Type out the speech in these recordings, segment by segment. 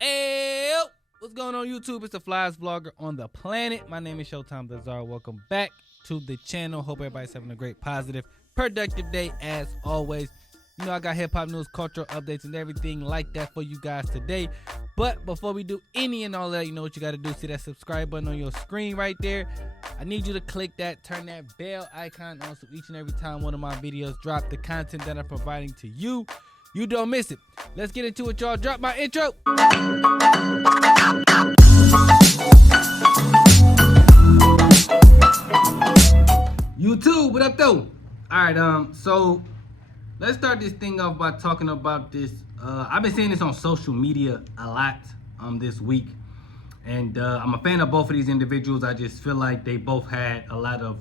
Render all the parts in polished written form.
Hey, what's going on YouTube? It's the flyest vlogger on the planet. My name is Showtime the Czar. Welcome back to the channel. Hope everybody's having a great, positive, productive day as always. You know I got hip hop news, cultural updates, and everything like that for you guys today. But before we do any and all that, you know what you got to do. See that subscribe button on your screen right there. I need you to click that, turn that bell icon on so each and every time one of my videos drop, the content that I'm providing to you, you don't miss it. Let's get into it, y'all. Drop my intro. YouTube, what up though? Alright, so let's start this thing off by talking about this. I've been seeing this on social media a lot this week. And I'm a fan of both of these individuals. I just feel like they both had a lot of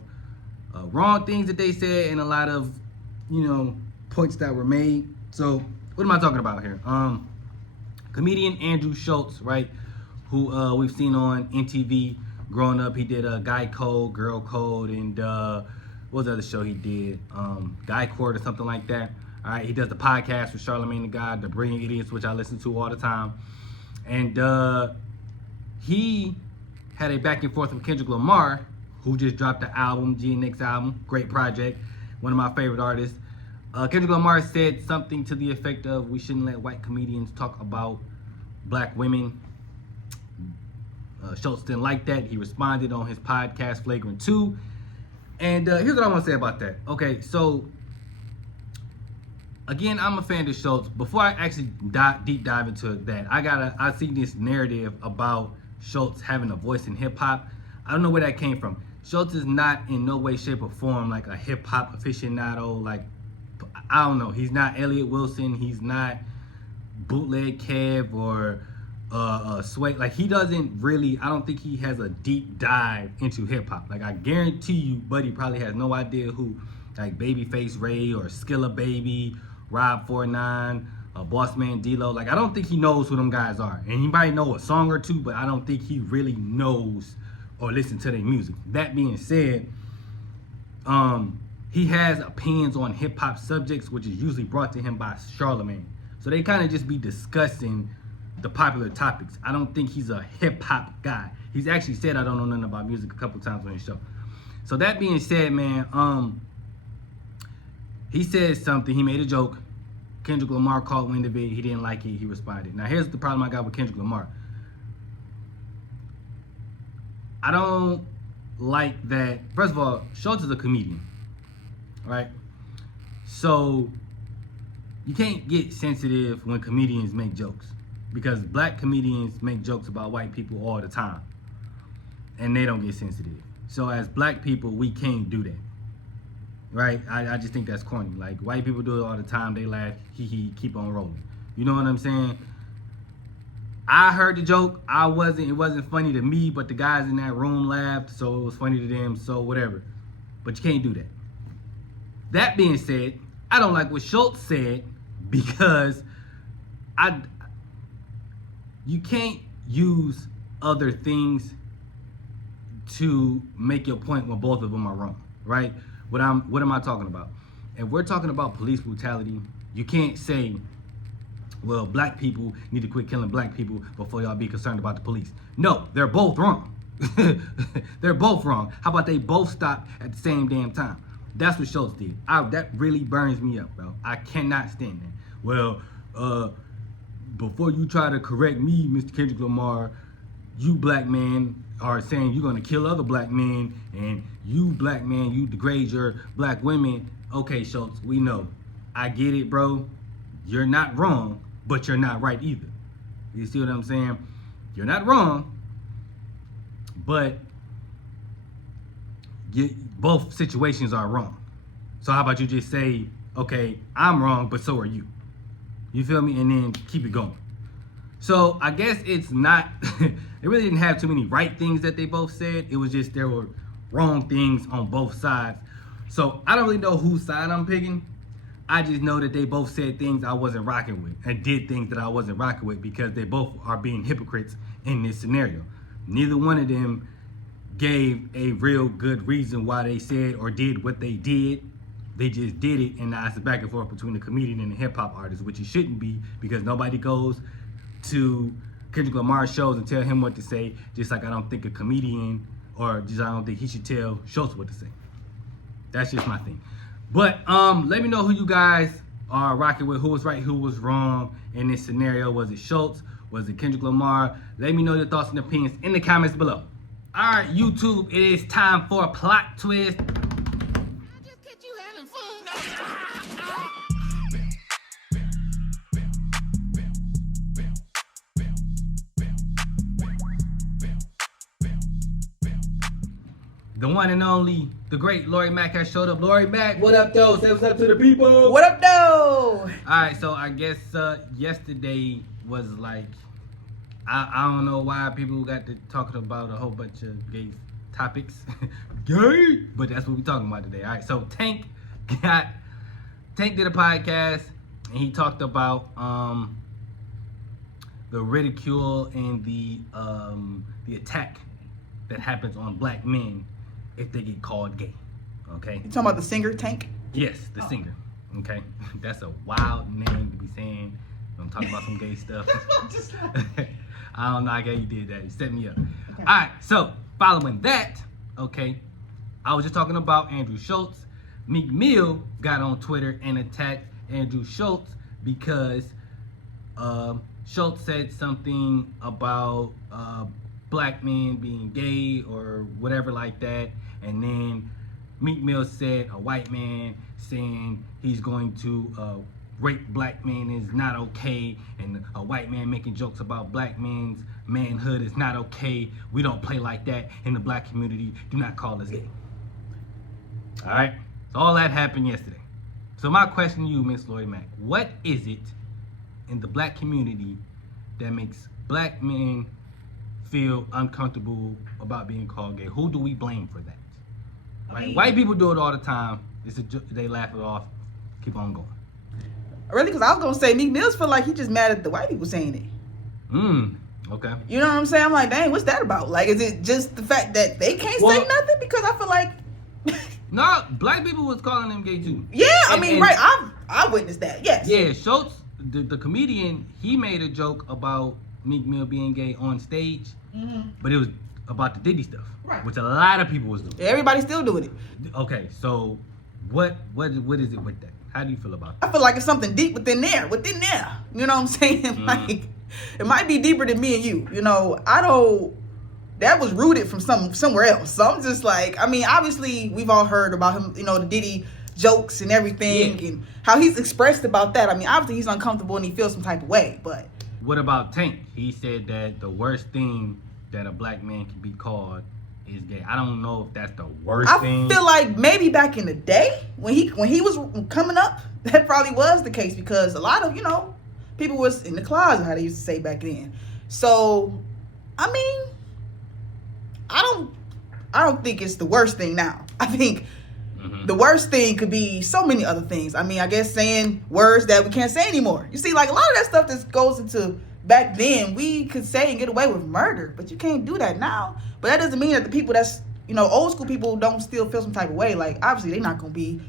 wrong things that they said and a lot of, points that were made. So what am I talking about here? Comedian Andrew Schulz, right? Who we've seen on NTV growing up. He did Guy Code, Girl Code, and what was the other show he did? Guy Court or something like that. All right, he does the podcast with Charlamagne the God, The Brilliant Idiots, which I listen to all the time. And he had a back and forth with Kendrick Lamar, who just dropped the album, GNX album, great project, one of my favorite artists. Kendrick Lamar said something to the effect of, we shouldn't let white comedians talk about black women. Schulz didn't like that. He responded on his podcast, Flagrant 2. And here's what I want to say about that. Okay, so, again, I'm a fan of Schulz. Before I actually deep dive into that, I see this narrative about Schulz having a voice in hip-hop. I don't know where that came from. Schulz is not in no way, shape, or form like a hip-hop aficionado. Like, I don't know. He's not Elliott Wilson. He's not Bootleg Kev or Sway. Like, he doesn't really, I don't think he has a deep dive into hip-hop. Like, I guarantee you, Buddy probably has no idea who, like, Babyface Ray or Skilla Baby, Rob 49, Boss Man D-Lo. Like, I don't think he knows who them guys are. And he might know a song or two, but I don't think he really knows or listen to their music. That being said, he has opinions on hip-hop subjects, which is usually brought to him by Charlamagne. So they kind of just be discussing the popular topics. I don't think he's a hip-hop guy. He's actually said I don't know nothing about music a couple times on his show. So that being said, man, he said something. He made a joke. Kendrick Lamar caught wind of it. He didn't like it. He responded. Now, here's the problem I got with Kendrick Lamar. I don't like that. First of all, Schulz is a comedian, right? So you can't get sensitive when comedians make jokes, because black comedians make jokes about white people all the time and they don't get sensitive. So as black people, we can't do that, right? I just think that's corny. Like, white people do it all the time. They laugh, hee, keep on rolling. You know what I'm saying? I heard the joke. It wasn't funny to me, but the guys in that room laughed, so it was funny to them, so whatever. But you can't do that. That being said, I don't like what Schulz said, because you can't use other things to make your point when both of them are wrong, right? What am I talking about? If we're talking about police brutality, you can't say, well, black people need to quit killing black people before y'all be concerned about the police. No, they're both wrong. They're both wrong. How about they both stop at the same damn time? That's what Schulz did. That really burns me up, bro. I cannot stand that. Well, before you try to correct me, Mr. Kendrick Lamar, you black men are saying you're gonna kill other black men, and you black man, you degrade your black women. Okay, Schulz, we know. I get it, bro. You're not wrong, but you're not right either. You see what I'm saying? You're not wrong, but both situations are wrong. So how about you just say, okay, I'm wrong, but so are you. You feel me? And then keep it going. So I guess it's not, they really didn't have too many right things that they both said. It was just there were wrong things on both sides. So I don't really know whose side I'm picking. I just know that they both said things I wasn't rocking with and did things that I wasn't rocking with, because they both are being hypocrites in this scenario. Neither one of them gave a real good reason why they said or did what they did. They just did it, and now it's a back and forth between the comedian and the hip hop artist, which it shouldn't be, because nobody goes to Kendrick Lamar shows and tell him what to say, just like I don't think a comedian or just I don't think he should tell Schulz what to say. That's just my thing. But let me know who you guys are rocking with, who was right, who was wrong in this scenario. Was it Schulz? Was it Kendrick Lamar? Let me know your thoughts and opinions in the comments below. All right, YouTube, it is time for a plot twist. The one and only, the great Lori Mack has showed up. Lori Mack, what up, though? Say what's up to the people. What up, though? All right, so I guess yesterday was like, I don't know why people got to talking about a whole bunch of gay topics. Gay! But that's what we're talking about today. All right, so Tank did a podcast, and he talked about the ridicule and the attack that happens on black men if they get called gay. Okay? You talking about the singer, Tank? Yes, the singer. Okay? That's a wild name to be saying. I'm talking about some gay stuff. I don't know how you did that. You set me up. Okay. All right, so following that, okay, I was just talking about Andrew Schulz. Meek Mill got on Twitter and attacked Andrew Schulz because Schulz said something about black men being gay or whatever like that, and then Meek Mill said a white man saying he's going to rape black men is not okay, and a white man making jokes about black men's manhood is not okay. We don't play like that in the black community. Do not call us gay. All right, so all that happened yesterday. So my question to you, Miss Lori Mack, what is it in the black community that makes black men feel uncomfortable about being called gay? Who do we blame for that? Right? White people do it all the time. They laugh it off. Keep on going. Really? Because I was going to say Meek Mills feel like he just mad at the white people saying it. Okay. You know what I'm saying? I'm like, dang, what's that about? Like, is it just the fact that they can't say nothing? Because I feel like... No, black people was calling them gay too. Yeah, right. I witnessed that, yes. Yeah, Schulz, the comedian, he made a joke about Meek Mill being gay on stage, but it was about the Diddy stuff, right? Which a lot of people was doing. Everybody's still doing it. Okay, so what is it with that? How do you feel about that? I feel like it's something deep within there. You know what I'm saying? Like, it might be deeper than me and you. You know, that was rooted from somewhere else. So I'm just like, obviously we've all heard about him, you know, the Diddy jokes and everything, and how he's expressed about that. Obviously he's uncomfortable and he feels some type of way, but. What about Tank? He said that the worst thing that a black man can be called is gay. I don't know if that's the worst thing. I feel like maybe back in the day when he was coming up, that probably was the case, because a lot of, you know, people was in the closet, how they used to say back then. So, I don't think it's the worst thing now. I think the worst thing could be so many other things. I guess saying words that we can't say anymore. You see, like a lot of that stuff that goes into back then, we could say and get away with murder, but you can't do that now. But that doesn't mean that the people that's, you know, old school people don't still feel some type of way. Like, obviously, they're not going to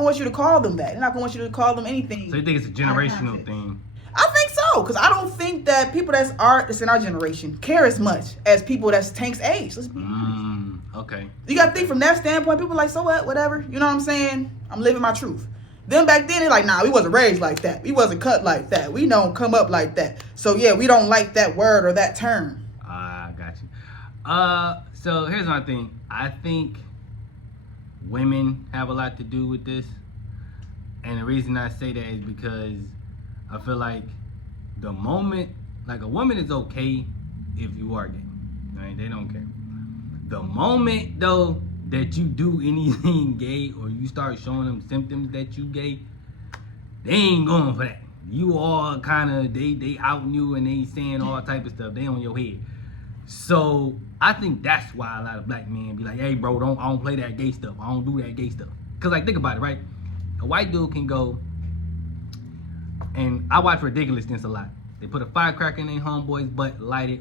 want you to call them that. They're not going to want you to call them anything. So you think it's a generational thing? I think so, because I don't think that people that's in our generation care as much as people that's Tank's age. Let's be honest. Okay. You got to think from that standpoint. People are like, so what? Whatever. You know what I'm saying? I'm living my truth. Then back then, they're like, nah, we wasn't raised like that. We wasn't cut like that. We don't come up like that. So, yeah, we don't like that word or that term. Got you. So here's my thing. I think women have a lot to do with this. And the reason I say that is because I feel like the moment, like a woman is okay if you are gay, right? They don't care. The moment though that you do anything gay or you start showing them symptoms that you gay, they ain't going for that. You all kind of, they outing you and they saying all type of stuff. They on your head. So I think that's why a lot of black men be like, hey bro, I don't play that gay stuff. I don't do that gay stuff. Cause like, think about it, right? A white dude can go, and I watch Ridiculousness a lot. They put a firecracker in their homeboy's butt, light it,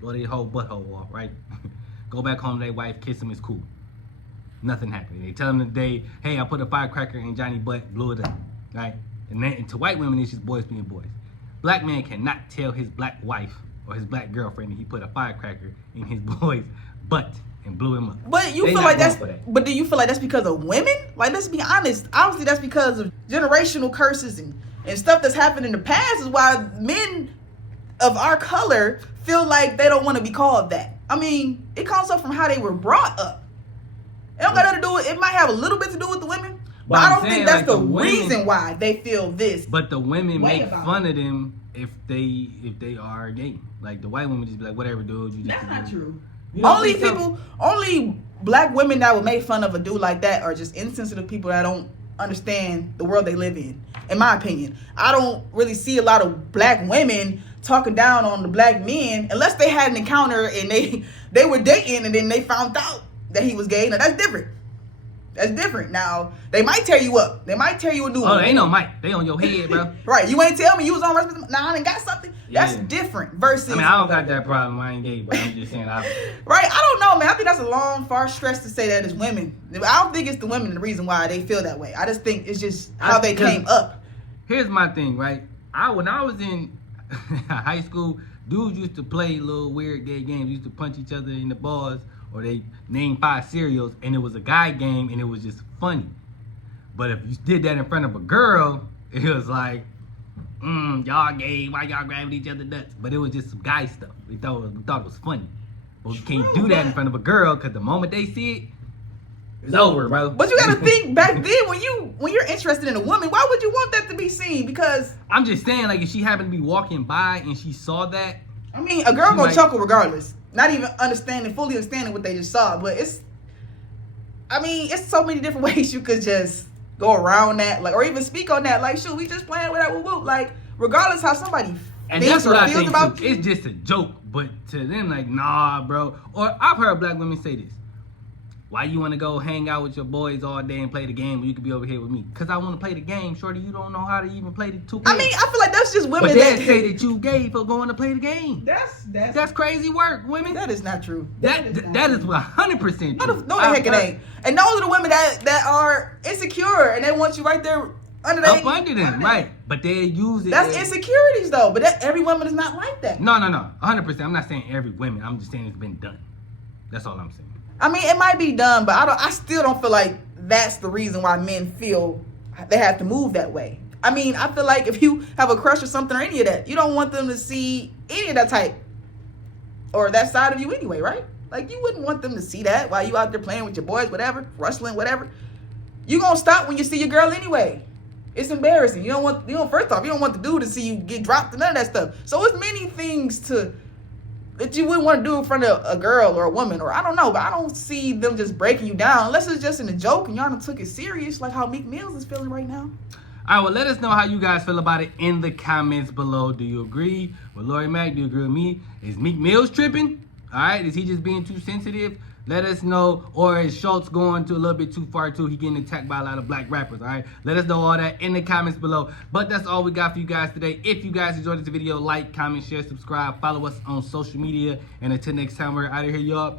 blow their whole butthole off, right? Go back home to their wife, kiss him, it's cool. Nothing happened. They tell him today, hey, I put a firecracker in Johnny's butt, blew it up, right? And then to white women, it's just boys being boys. Black man cannot tell his black wife or his black girlfriend, and he put a firecracker in his boy's butt and blew him up. But you They feel not like going that's. for that. But do you feel like that's because of women? Like, let's be honest. Obviously, that's because of generational curses and stuff that's happened in the past. Is why men of our color feel like they don't want to be called that. I mean, it comes up from how they were brought up. It don't got nothing to do with. It might have a little bit to do with the women, but I don't think that's the reason why they feel this. But the women way make about fun of them if they are gay. Like the white women just be like, whatever, dude. You just That's not true. You don't Only think so? people, only black women that would make fun of a dude like that are just insensitive people that don't understand the world they live in my opinion. I don't really see a lot of black women talking down on the black men unless they had an encounter and they were dating and then they found out that he was gay. Now that's different. That's different. Now they might tear you up. They might tear you a new one. Oh, they ain't no mic. They on your head, bro. Right. You ain't tell me you was on Respect. Nah, I done got something. That's Yeah. different versus. I mean, I don't got that problem. I ain't gay, but I'm just saying. Right, I don't know, man. I think that's a long, far stretch to say that it's women. I don't think it's the women the reason why they feel that way. I just think it's just how they came up. Here's my thing, right? When I was in high school, dudes used to play little weird gay games. Used to punch each other in the balls, or they name 5 cereals, and it was a guy game, and it was just funny. But if you did that in front of a girl, it was like, y'all gay, why y'all grabbing each other nuts? But it was just some guy stuff. We thought it was funny. But you can't do that in front of a girl, because the moment they see it, it's over, bro. But you gotta think back then when you're interested in a woman, why would you want that to be seen? Because I'm just saying, like, if she happened to be walking by and she saw that, I mean, a girl She gonna might- chuckle regardless, not even fully understanding what they just saw. But it's so many different ways you could just go around that, like, or even speak on that. Like, shoot, we just playing with that woo woo. Like, regardless how somebody and thinks that's what or I feels think about too. you. It's just a joke, but to them, like, nah, bro. Or I've heard black women say this: why you want to go hang out with your boys all day and play the game when you could be over here with me? Because I want to play the game, shorty. You don't know how to even play the 2K. I mean, I feel like that's just women but they that say that you gay for going to play the game. That's crazy work, women. that is not true. That is 100% No, true. the heck it ain't. And those are the women that are insecure and they want you right there under Up under them, right? But they use it. That's as- insecurities though. But every woman is not like that. No, 100%. I'm not saying every woman. I'm just saying it's been done. That's all I'm saying. I mean, it might be done, but I still don't feel like that's the reason why men feel they have to move that way. I mean, I feel like if you have a crush or something or any of that, you don't want them to see any of that type or that side of you anyway, right? Like, you wouldn't want them to see that while you out there playing with your boys, whatever, wrestling, whatever. You gonna stop when you see your girl anyway. It's embarrassing. First off, you don't want the dude to see you get dropped and none of that stuff. So it's many things that you wouldn't want to do in front of a girl or a woman, or I don't know, but I don't see them just breaking you down unless it's just in a joke and y'all done took it serious, like how Meek Mills is feeling right now. All right, well, let us know how you guys feel about it in the comments below. Do you agree with Lori Mac? Do you agree with me? Is Meek Mills tripping? All right, is he just being too sensitive? Let us know. Or is Schulz going to a little bit too far too? He getting attacked by a lot of black rappers, all right? Let us know all that in the comments below. But that's all we got for you guys today. If you guys enjoyed this video, like, comment, share, subscribe, follow us on social media. And until next time, we're out of here, y'all.